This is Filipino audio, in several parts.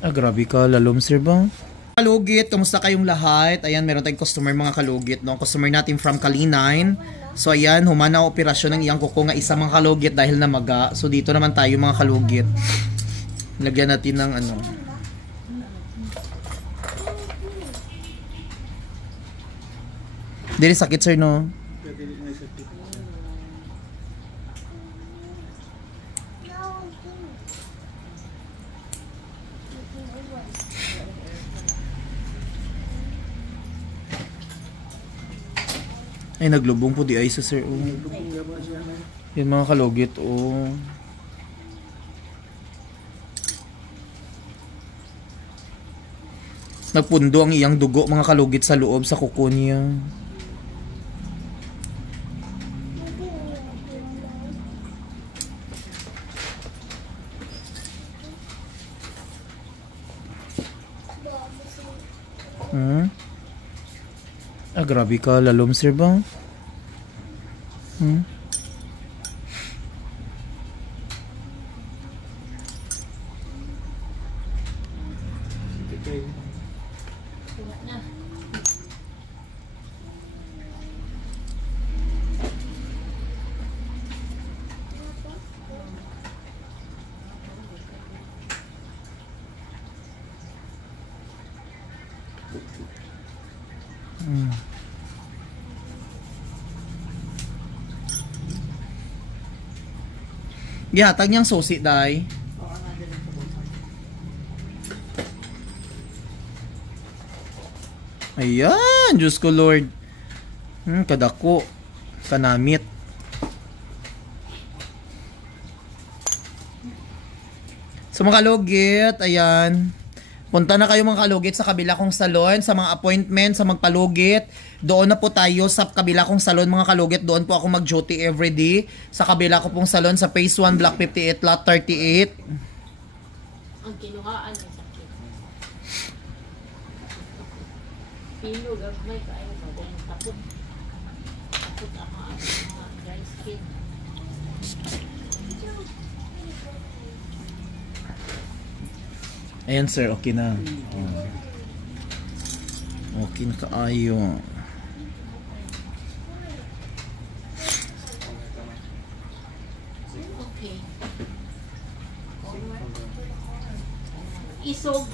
Grabe ka, lalom sir ba? Kalugit, kamusta kayong lahat? Ayan, meron tayong customer mga kalugit, no? Customer natin from Kalinine. So ayan, humana operasyon ng iyang kuko nga isang mga kalugit dahil namaga. So dito naman tayo mga kalugit. Lagyan natin ng ano. Dili sakit sir, no? Ay, naglubong po di ay sa sir. Yan mga kalugit. Nagpundo ang iyang dugo mga kalugit sa loob sa kuko niya. Grabe ka, lalom sir ba? Gihatag niyang susi, day. Ayan, Diyos ko Lord. Kadako. Kanamit. So mga kalugit, ayan. Punta na kayo mga kalugit sa kabila kong salon, sa mga appointment, sa magpalugit. Doon na po tayo sa kabila kong salon mga kalugit. Doon po ako mag-duty everyday. Sa kabila ko pong salon sa Phase 1, Block 58, Lot 38. Ang kinuhaan ay sakit. Pilo, gagmay ka ayaw mo. Tapos ang mga dry skin. Ayan sir, okay na. Okay na kaayo. Okay. Isog.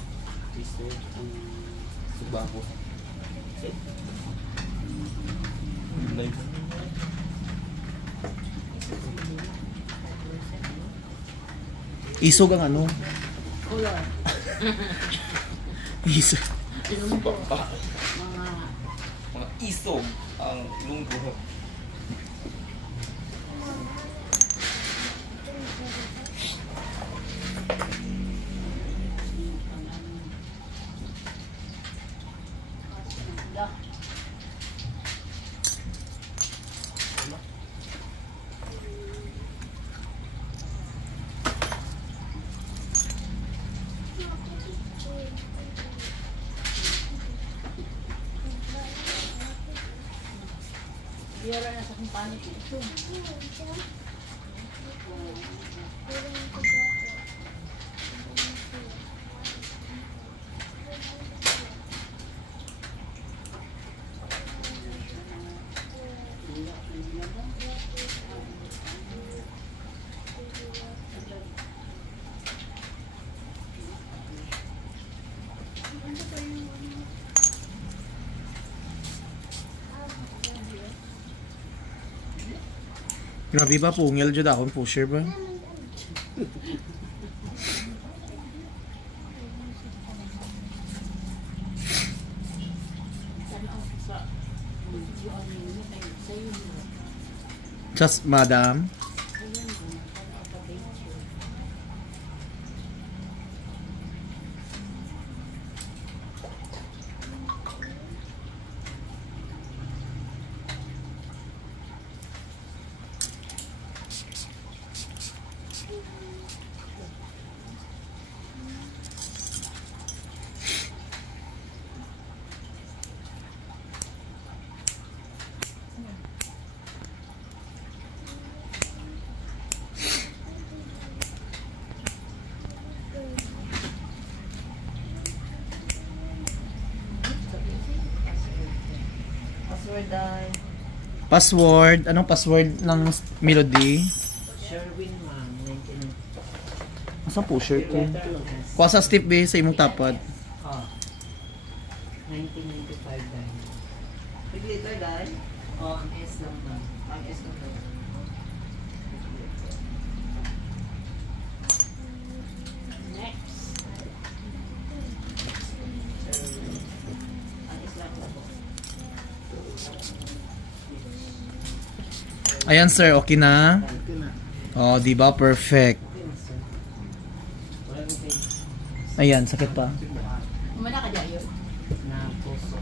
Subaho. Isog ang ano? Color. Isog. Lunggo. Mga isog ang lunggo. Biyara na sa kumpanya ito. Grabe ba, pungil dyan akong pusher ba? Just madam. Password ay Password. Anong password ng Melody? Sherwin ma'am. 19. Asa po shirt ko? Letter S. Kuha sa step B sa imong tapad. Oh. 1995 dahil. Glitter dahil? Oh, ang S lang ma'am. Ang S lang daw. Next. Ang S lang daw po. Ayan sir, okay na? Ito na. Oh, di ba? Perfect. Okay na sir. Wala nang thing. Ayan, sakit pa. Umana ka dyan yun? Na puso.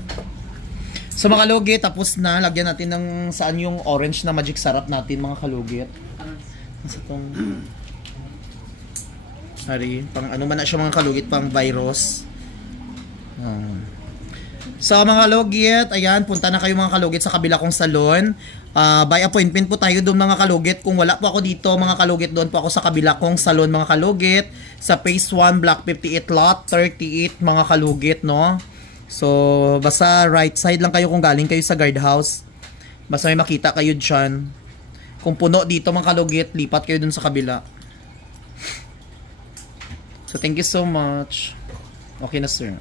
So mga kalugit, tapos na. Lagyan natin ng saan yung orange na magic sarap natin mga kalugit. Nasa tong... Hari, pang ano man na siya mga kalugit, pang virus. So mga kalugit, ayan, punta na kayo mga kalugit sa kabila kong salon. By appointment po tayo doon mga kalugit. Kung wala po ako dito mga kalugit, doon po ako sa kabila kong salon mga kalugit. Sa Phase 1, Block 58, Lot 38 mga kalugit, no? So, basta right side lang kayo kung galing kayo sa guardhouse. Basta may makita kayo dyan. Kung puno dito mga kalugit, lipat kayo dun sa kabila. So, thank you so much. Okay na sir.